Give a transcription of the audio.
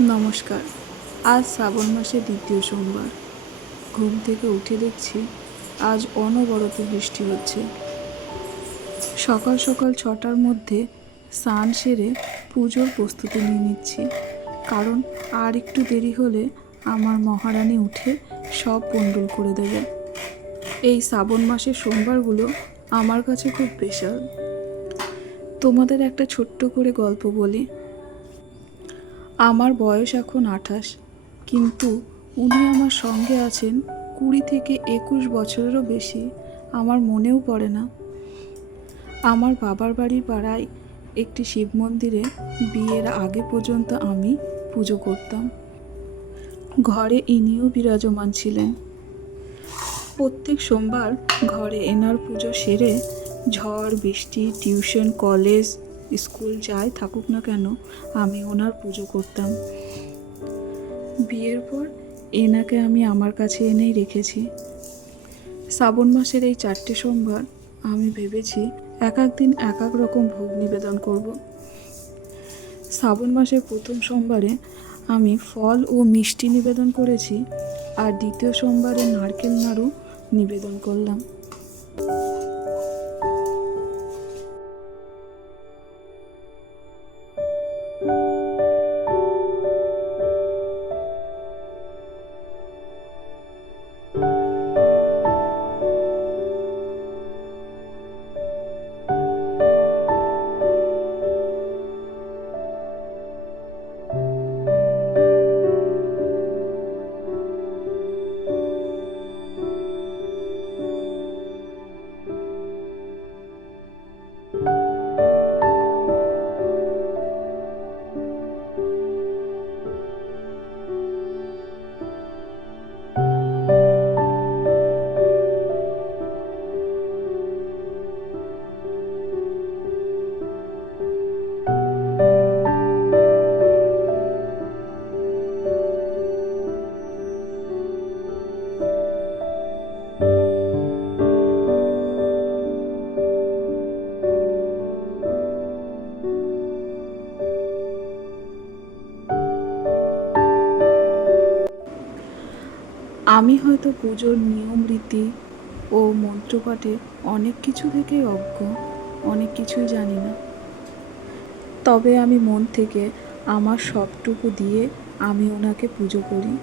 নমস্কার। আজ শ্রাবণ মাসের দ্বিতীয় সোমবার। ঘুম থেকে উঠে দেখছি আজ অনবরত বৃষ্টি হচ্ছে। সকাল সকাল 6টার মধ্যে স্নান সেরে পুজোর প্রস্তুতি নিয়ে নিচ্ছি, কারণ আর একটু দেরি হলে আমার মহারানী উঠে সব পণ্ডুল করে দেবে। এই শ্রাবণ মাসের সোমবারগুলো আমার কাছে খুব স্পেশাল। তোমাদের একটা ছোট্ট করে গল্প বলি। আমার বয়স এখন 28, কিন্তু উনি আমার সঙ্গে আছেন 20 থেকে 21 বছরেরও বেশি। আমার মনেও পড়ে না। আমার বাবার বাড়ির পাড়ায় একটি শিব মন্দিরে বিয়ের আগে পর্যন্ত আমি পুজো করতাম। ঘরে ইনিও বিরাজমান ছিলেন। প্রত্যেক সোমবার ঘরে এনার পুজো সেরে ঝড় বৃষ্টি, টিউশন, কলেজ, স্কুল যাই থাকুক না কেন, আমি ওনার পুজো করতাম। বিয়ের পর এনাকে আমি আমার কাছে এনেই রেখেছি। শ্রাবণ মাসের এই 4টে সোমবার আমি ভেবেছি এক এক দিন এক এক রকম ভোগ নিবেদন করব। শ্রাবণ মাসের প্রথম সোমবারে আমি ফল ও মিষ্টি নিবেদন করেছি, আর দ্বিতীয় সোমবারে নারকেল নাড়ু নিবেদন করলাম। আমি হয়তো পুজোর নিয়ম রীতি ও মন্ত্রপাঠে অনেক কিছু থেকেই অজ্ঞ, অনেক কিছুই জানি না। তবে আমি মন থেকে আমার সবটুকু দিয়ে আমি ওনাকে পুজো করি।